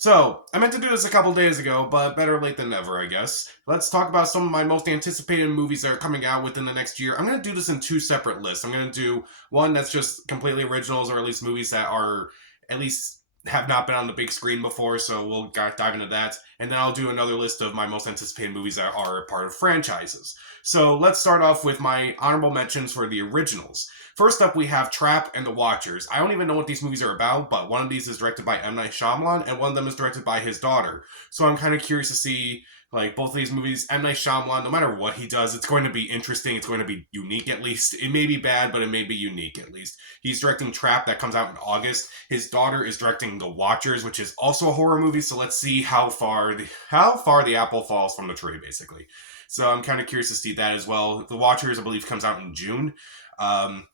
So, I meant to do this a couple days ago, but better late than never, I guess. Let's talk about some of my most anticipated movies that are coming out within the next year. I'm going to do this in two separate lists. I'm going to do one that's just completely originals, or at least movies that are at least have not been on the big screen before, so we'll dive into that. And then I'll do another list of my most anticipated movies that are part of franchises. So, let's start off with my honorable mentions for the originals. First up, we have Trap and The Watchers. I don't even know what these movies are about, but one of these is directed by M. Night Shyamalan, and one of them is directed by his daughter. So I'm kind of curious to see, like, both of these movies. M. Night Shyamalan, no matter what he does, it's going to be interesting. It's going to be unique, at least. It may be bad, but it may be unique, at least. He's directing Trap, that comes out in August. His daughter is directing The Watchers, which is also a horror movie, so let's see how far the apple falls from the tree, basically. So I'm kind of curious to see that as well. The Watchers, I believe, comes out in June.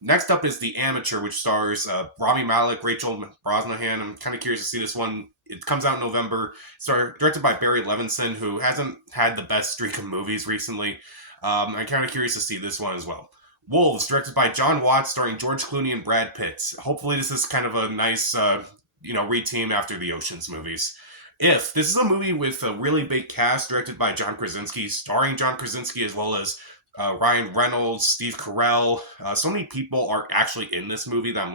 Next up is The Amateur, which stars Rami Malek, Rachel Brosnahan. I'm kind of curious to see this one. It comes out in November. Directed by Barry Levinson, who hasn't had the best streak of movies recently. I'm kind of curious to see this one as well. Wolves, directed by John Watts, starring George Clooney and Brad Pitt. Hopefully, this is kind of a nice, reteam after the Ocean's movies. If this is a movie with a really big cast, directed by John Krasinski, starring John Krasinski as well as Ryan Reynolds, Steve Carell. So many people are actually in this movie that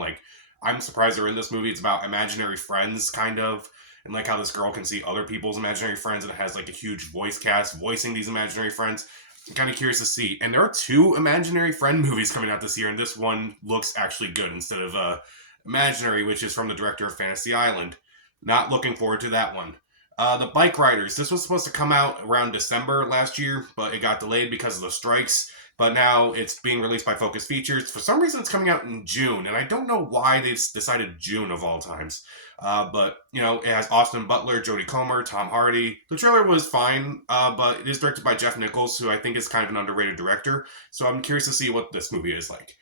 I'm surprised they're in this movie. It's about imaginary friends, kind of, and like how this girl can see other people's imaginary friends, and it has like a huge voice cast voicing these imaginary friends. I'm kind of curious to see. And there are two imaginary friend movies coming out this year, and this one looks actually good instead of Imaginary, which is from the director of Fantasy Island. Not looking forward to that one. The Bike Riders. This was supposed to come out around December last year, but it got delayed because of the strikes. But now it's being released by Focus Features. For some reason, it's coming out in June, and I don't know why they decided June of all times. It has Austin Butler, Jodie Comer, Tom Hardy. The trailer was fine, but it is directed by Jeff Nichols, who I think is kind of an underrated director. So I'm curious to see what this movie is like.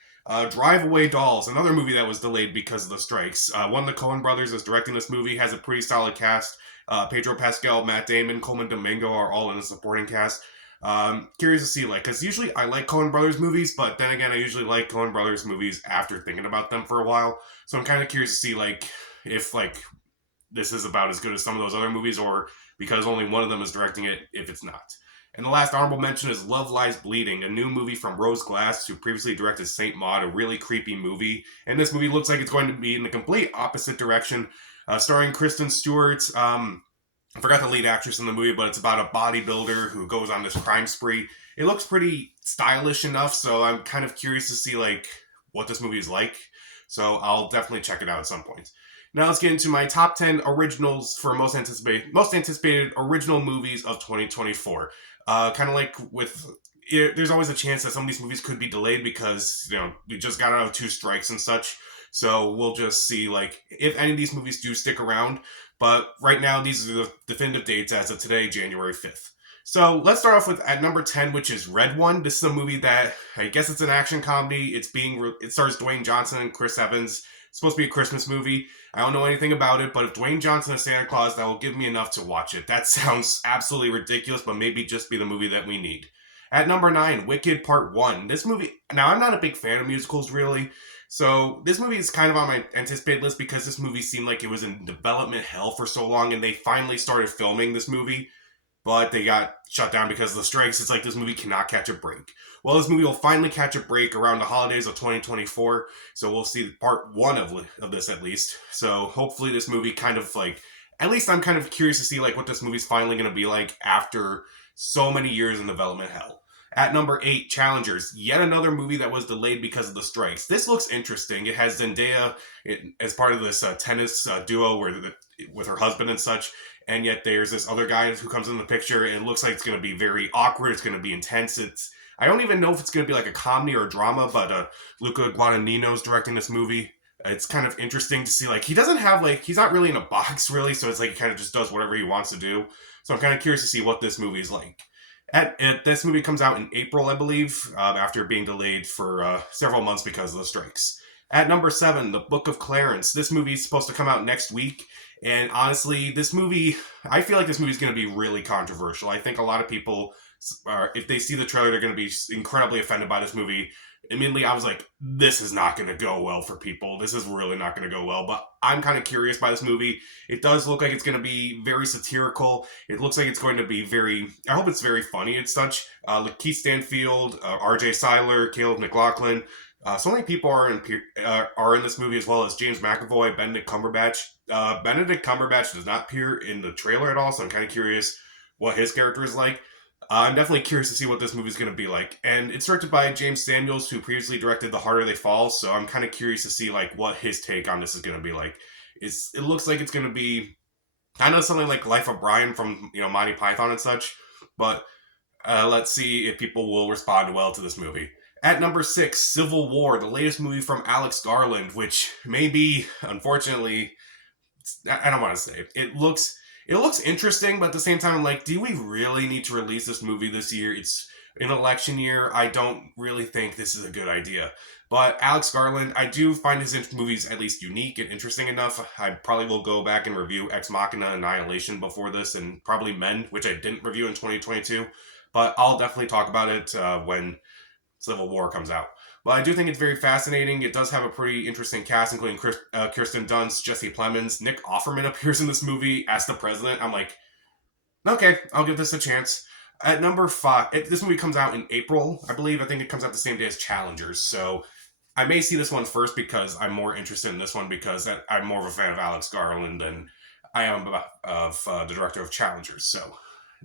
Drive Away Dolls, another movie that was delayed because of the strikes. One of the Coen brothers is directing this movie, has a pretty solid cast. Pedro Pascal, Matt Damon, Coleman Domingo are all in the supporting cast. Curious to see, because usually I like Coen Brothers movies, but then again, I usually like Coen Brothers movies after thinking about them for a while. So I'm kind of curious to see, if, this is about as good as some of those other movies, or because only one of them is directing it, if it's not. And the last honorable mention is Love Lies Bleeding, a new movie from Rose Glass, who previously directed Saint Maud, a really creepy movie. And this movie looks like it's going to be in the complete opposite direction, starring Kristen Stewart. I forgot the lead actress in the movie, but it's about a bodybuilder who goes on this crime spree. It looks pretty stylish enough, so I'm kind of curious to see what this movie is like. So I'll definitely check it out at some point. Now let's get into my top 10 originals for most anticipated original movies of 2024. Kind of like there's always a chance that some of these movies could be delayed because we just got out of two strikes and such. So we'll just see if any of these movies do stick around. But right now, these are the definitive dates as of today, January 5th. So let's start off with at number 10, which is Red One. This is a movie that I guess it's an action comedy. It stars Dwayne Johnson and Chris Evans. It's supposed to be a Christmas movie. I don't know anything about it, but if Dwayne Johnson is Santa Claus, that will give me enough to watch it. That sounds absolutely ridiculous, but maybe just be the movie that we need. At number 9, Wicked Part 1. This movie, now I'm not a big fan of musicals, really. So this movie is kind of on my anticipated list because this movie seemed like it was in development hell for so long, and they finally started filming this movie, but they got shut down because of the strikes. It's like this movie cannot catch a break. Well, this movie will finally catch a break around the holidays of 2024, so we'll see part 1 of this at least. So hopefully this movie kind of at least I'm kind of curious to see what this movie's finally going to be like after so many years in development hell. At number 8, Challengers. Yet another movie that was delayed because of the strikes. This looks interesting. It has Zendaya as part of this tennis duo with her husband and such. And yet there's this other guy who comes in the picture. And it looks like it's going to be very awkward. It's going to be intense. I don't even know if it's going to be like a comedy or a drama. But Luca Guadagnino's directing this movie. It's kind of interesting to see. He doesn't have he's not really in a box really. So it's he kind of just does whatever he wants to do. So I'm kind of curious to see what this movie is like. This movie comes out in April, I believe, after being delayed for several months because of the strikes. At number 7, The Book of Clarence. This movie is supposed to come out next week. And honestly, I feel like this movie is going to be really controversial. I think a lot of people, if they see the trailer, they're going to be incredibly offended by this movie. immediately I was like, this is not going to go well for people. This is really not going to go well. But I'm kind of curious by this movie. It does look like it's going to be very satirical. It looks like it's going to be very, I hope it's very funny and such. Lakeith Stanfield, RJ Cyler, Caleb McLaughlin. So many people are in this movie, as well as James McAvoy, Benedict Cumberbatch. Benedict Cumberbatch does not appear in the trailer at all, so I'm kind of curious what his character is like. I'm definitely curious to see what this movie is going to be like. And it's directed by James Samuels, who previously directed The Harder They Fall, so I'm kind of curious to see like what his take on this is going to be like. It looks like it's going to be kind of something like Life of Brian from, Monty Python and such, but let's see if people will respond well to this movie. At number 6, Civil War, the latest movie from Alex Garland, which may be, unfortunately, I don't want to say it. It looks interesting, but at the same time, I'm like, do we really need to release this movie this year? It's an election year. I don't really think this is a good idea. But Alex Garland, I do find his movies at least unique and interesting enough. I probably will go back and review Ex Machina Annihilation before this, and probably Men, which I didn't review in 2022. But I'll definitely talk about it when Civil War comes out. But I do think it's very fascinating. It does have a pretty interesting cast, including Kirsten Dunst, Jesse Plemons. Nick Offerman appears in this movie as the president. I'm like, okay, I'll give this a chance. At number 5, this movie comes out in April, I believe. I think it comes out the same day as Challengers. So I may see this one first because I'm more interested in this one because I'm more of a fan of Alex Garland than I am of the director of Challengers. So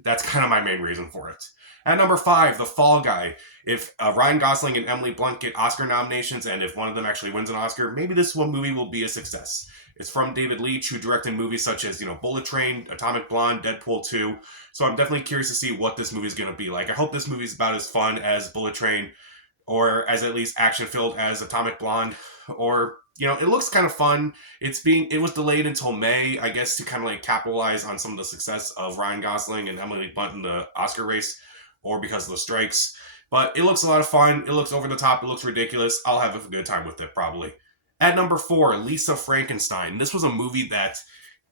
that's kind of my main reason for it. At number 5, The Fall Guy. If Ryan Gosling and Emily Blunt get Oscar nominations, and if one of them actually wins an Oscar, maybe this one movie will be a success. It's from David Leitch, who directed movies such as, Bullet Train, Atomic Blonde, Deadpool 2. So I'm definitely curious to see what this movie is going to be like. I hope this movie is about as fun as Bullet Train, or as at least action-filled as Atomic Blonde, or it looks kind of fun. It was delayed until May, I guess, to kind of like capitalize on some of the success of Ryan Gosling and Emily Blunt in the Oscar race, or because of the strikes. But it looks a lot of fun. It looks over the top. It looks ridiculous. I'll have a good time with it, probably. At number 4, Lisa Frankenstein. This was a movie that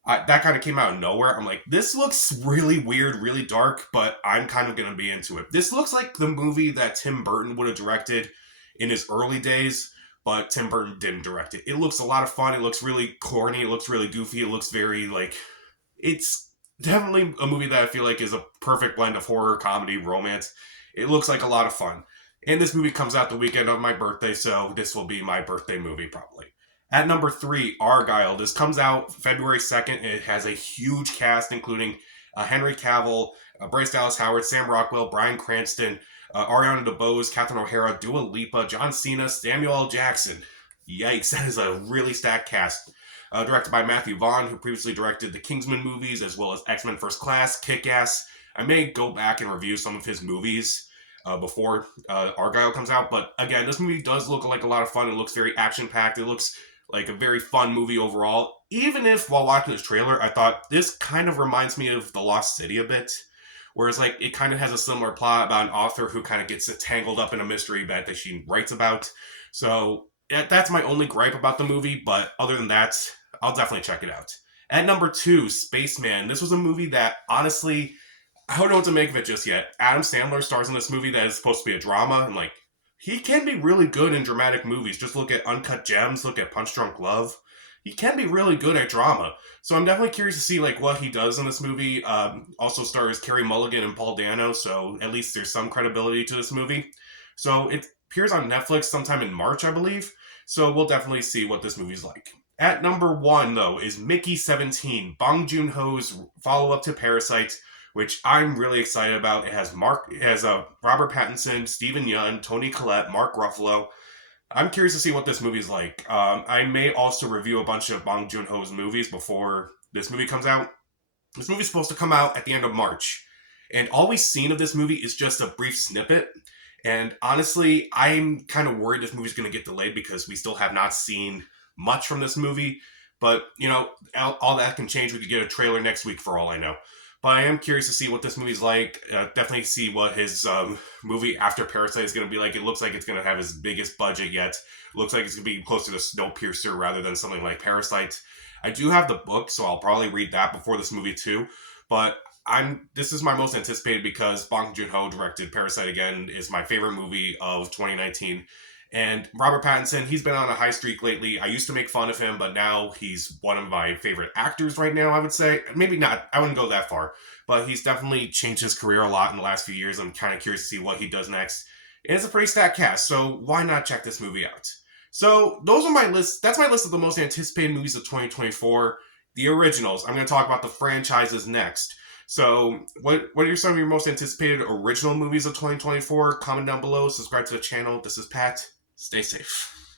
kind of came out of nowhere. I'm like, this looks really weird, really dark, but I'm kind of going to be into it. This looks like the movie that Tim Burton would have directed in his early days, but Tim Burton didn't direct it. It looks a lot of fun. It looks really corny. It looks really goofy. It looks very, it's definitely a movie that I feel like is a perfect blend of horror, comedy, romance. It looks like a lot of fun. And this movie comes out the weekend of my birthday, so this will be my birthday movie, probably. At number 3, Argylle. This comes out February 2nd. It has a huge cast, including Henry Cavill, Bryce Dallas Howard, Sam Rockwell, Bryan Cranston, Ariana DeBose, Catherine O'Hara, Dua Lipa, John Cena, Samuel L. Jackson. Yikes, that is a really stacked cast. Directed by Matthew Vaughn, who previously directed the Kingsman movies, as well as X-Men First Class, Kick-Ass. I may go back and review some of his movies before Argylle comes out, but again, this movie does look like a lot of fun. It looks very action-packed. It looks like a very fun movie overall. Even if, while watching this trailer, I thought this kind of reminds me of The Lost City a bit. Whereas, it kind of has a similar plot about an author who kind of gets tangled up in a mystery that she writes about. So, that's my only gripe about the movie, but other than that, I'll definitely check it out. At number 2, Spaceman. This was a movie that, honestly, I don't know what to make of it just yet. Adam Sandler stars in this movie that is supposed to be a drama, and, he can be really good in dramatic movies. Just look at Uncut Gems, look at Punch Drunk Love. He can be really good at drama. So I'm definitely curious to see, what he does in this movie. Also stars Carey Mulligan and Paul Dano, so at least there's some credibility to this movie. So it appears on Netflix sometime in March, I believe. So we'll definitely see what this movie's like. At number 1, though, is Mickey 17, Bong Joon-ho's follow-up to Parasite, which I'm really excited about. It has Robert Pattinson, Steven Yeun, Toni Collette, Mark Ruffalo. I'm curious to see what this movie's like. I may also review a bunch of Bong Joon-ho's movies before this movie comes out. This movie's supposed to come out at the end of March. And all we've seen of this movie is just a brief snippet. And honestly, I'm kind of worried this movie's going to get delayed because we still have not seen much from this movie. But, all that can change. We could get a trailer next week for all I know. But I am curious to see what this movie's like. Definitely see what his movie after Parasite is going to be like. It looks like it's going to have his biggest budget yet. It looks like it's going to be closer to Snowpiercer rather than something like Parasite. I do have the book, so I'll probably read that before this movie too. But this is my most anticipated because Bong Joon-ho directed Parasite again, is my favorite movie of 2019. And Robert Pattinson, he's been on a high streak lately. I used to make fun of him, but now he's one of my favorite actors right now, I would say. Maybe not, I wouldn't go that far, but he's definitely changed his career a lot in the last few years. I'm kind of curious to see what he does next. And it's a pretty stacked cast, so why not check this movie out? So those are my lists. That's my list of the most anticipated movies of 2024. The originals. I'm going to talk about the franchises next. So, what are some of your most anticipated original movies of 2024? Comment down below. Subscribe to the channel. This is Pat. Stay safe.